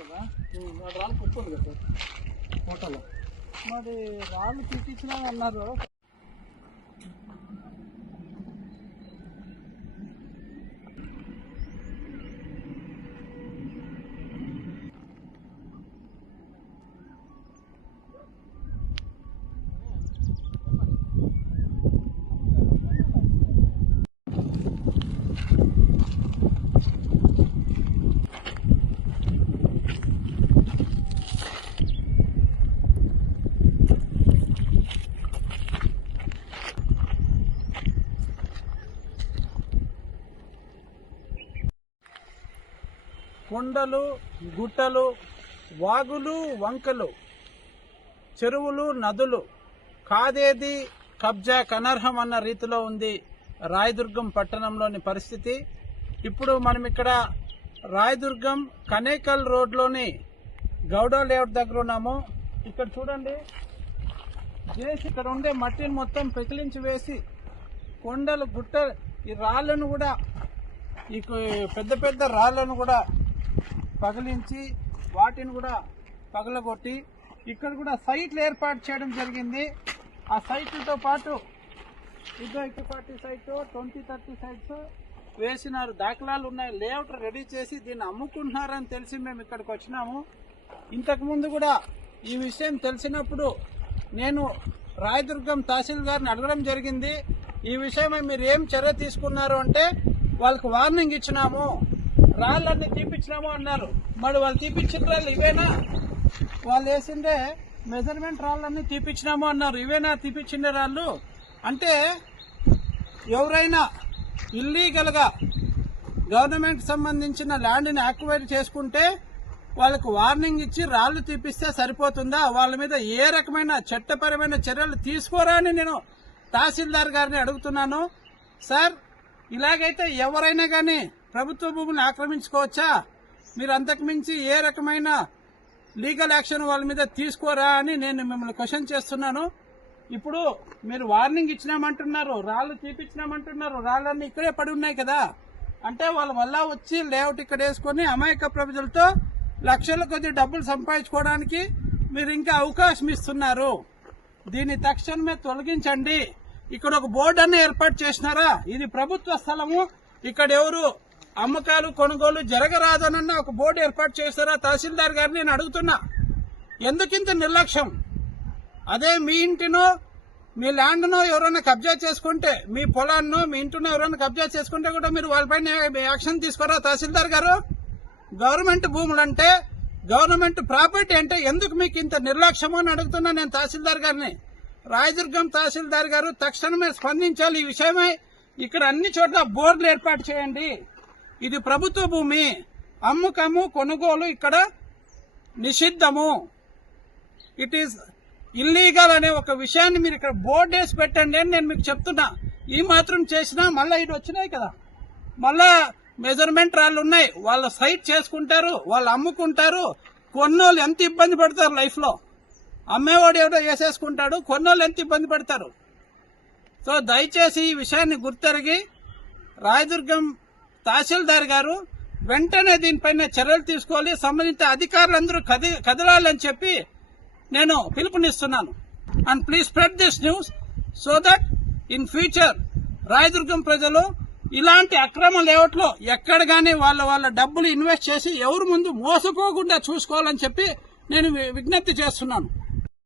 కదా? రాళ్ళు కుప్పదు కదా సార్ మరి రాళ్ళు తీపించినా అన్నారు. కొండలు గుట్టలు వాగులు వంకలు చెరువులు నదులు. కాదేది కబ్జా కనర్హం అన్న రీతిలో ఉంది రాయదుర్గం పట్టణంలోని పరిస్థితి. ఇప్పుడు మనం ఇక్కడ రాయదుర్గం కనేకల్ రోడ్లోని గౌడ లేఅవుట్ దగ్గర ఉన్నాము. ఇక్కడ చూడండి. చేసి ఇక్కడ ఉండే మట్టిని మొత్తం పెకిలించి వేసి కొండలు గుట్ట ఈ రాళ్ళను కూడా ఈ పెద్ద పెద్ద రాళ్ళను కూడా పగిలించి వాటిని కూడా పగలగొట్టి ఇక్కడ కూడా సైట్లు ఏర్పాటు చేయడం జరిగింది. ఆ సైట్లతో పాటు ఇదో ఇక్కడ forty site twenty thirty sites వేసినారు. దాఖలాలు ఉన్నాయి. లేఅవుట్ రెడీ చేసి దీన్ని అమ్ముకుంటున్నారని తెలిసి మేము ఇక్కడికి వచ్చినాము. ఇంతకుముందు కూడా ఈ విషయం తెలిసినప్పుడు నేను రాయదుర్గం తహసీల్ గారిని అడగడం జరిగింది. ఈ విషయమై మీరు ఏం చర్య తీసుకున్నారు అంటే వాళ్ళకి వార్నింగ్ ఇచ్చినాము. రాళ్ళన్నీ తీపిచ్చినాము అన్నారు. మరి వాళ్ళు తీపిచ్చిన రాళ్ళు ఇవేనా? వాళ్ళు వేసిండే మెజర్మెంట్ రాళ్ళన్నీ తీపిచ్చినాము అన్నారు. ఇవేనా తీపిచ్చిన రాళ్ళు? అంటే ఎవరైనా ఇల్లీగల్గా గవర్నమెంట్ సంబంధించిన ల్యాండ్ని యాక్టివేట్ చేసుకుంటే వాళ్ళకు వార్నింగ్ ఇచ్చి రాళ్ళు తీపిస్తే సరిపోతుందా? వాళ్ళ మీద ఏ రకమైన చట్టపరమైన చర్యలు తీసుకోరా అని నేను తహసీల్దార్ గారిని అడుగుతున్నాను. సార్ ఇలాగైతే ఎవరైనా కానీ ప్రభుత్వ భూములను ఆక్రమించుకోవచ్చా? మీరు అంతకుమించి ఏ రకమైన లీగల్ యాక్షన్ వాళ్ళ మీద తీసుకోరా అని నేను మిమ్మల్ని క్వశ్చన్ చేస్తున్నాను. ఇప్పుడు మీరు వార్నింగ్ ఇచ్చినామంటున్నారు రాళ్ళు తీపిచ్చినామంటున్నారు రాళ్ళన్నీ ఇక్కడే పడి ఉన్నాయి కదా. అంటే వాళ్ళ వల్ల వచ్చి లేఅవుట్ ఇక్కడ వేసుకొని అమాయక ప్రజలతో లక్షల కొద్ది డబ్బులు సంపాదించుకోవడానికి మీరు ఇంకా అవకాశం ఇస్తున్నారు. దీన్ని తక్షణమే తొలగించండి. ఇక్కడ ఒక బోర్డు అన్న ఏర్పాటు చేసినారా? ఇది ప్రభుత్వ స్థలము. ఇక్కడ ఎవరు అమ్మకాలు కొనుగోలు జరగరాదనన్న ఒక బోర్డు ఏర్పాటు చేస్తారా తహసీల్దార్ గారిని నేను అడుగుతున్నా. ఎందుకింత నిర్లక్ష్యం? అదే మీ ఇంటినో మీ ల్యాండ్నో ఎవరైనా కబ్జా చేసుకుంటే మీ పొలాన్నో మీ ఇంటినో ఎవరైనా కబ్జా చేసుకుంటే కూడా మీరు వాళ్ళపైన యాక్షన్ తీసుకోరా తహసీల్దార్ గారు? గవర్నమెంట్ భూములు అంటే గవర్నమెంట్ ప్రాపర్టీ అంటే ఎందుకు మీకు ఇంత నిర్లక్ష్యమో అని అడుగుతున్నా నేను తహసీల్దార్ గారిని. రాయదుర్గం తహసీల్దార్ గారు తక్షణమే స్పందించాలి ఈ విషయమై. ఇక్కడ అన్ని చోట్ల బోర్డులు ఏర్పాటు చేయండి. ఇది ప్రభుత్వ భూమి. అమ్మకము కొనుగోలు ఇక్కడ నిషిద్ధము. ఇట్ ఈస్ ఇల్లీగల్ అనే ఒక విషయాన్ని మీరు ఇక్కడ బోర్డు వేసి పెట్టండి అని నేను మీకు చెప్తున్నా. ఈ మాత్రం చేసినా మళ్ళీ ఇటు వచ్చినాయి కదా. మళ్ళా మెజర్మెంట్ రాళ్ళు ఉన్నాయి. వాళ్ళ సైట్ చేసుకుంటారు వాళ్ళు అమ్ముకుంటారు. కొన్నోళ్ళు ఎంత ఇబ్బంది పడతారు లైఫ్లో అమ్మేవాడు ఏదో వేసేసుకుంటాడు కొన్నోళ్ళు ఎంత ఇబ్బంది పడతారు? సో దయచేసి ఈ విషయాన్ని గుర్తెరిగి రాయదుర్గం తహసీల్దార్ గారు వెంటనే దీనిపైన చర్యలు తీసుకోవాలి సంబంధిత అధికారులందరూ కది కదలాలని చెప్పి నేను పిలుపునిస్తున్నాను. And please spread this news so that in future Rayadurgam ప్రజలు ఇలాంటి అక్రమ లేఅవుట్లో ఎక్కడ కానీ వాళ్ళ వాళ్ళ డబ్బులు ఇన్వెస్ట్ చేసి ఎవరు ముందు మోసపోకుండా చూసుకోవాలని చెప్పి నేను వి- విజ్ఞప్తి చేస్తున్నాను.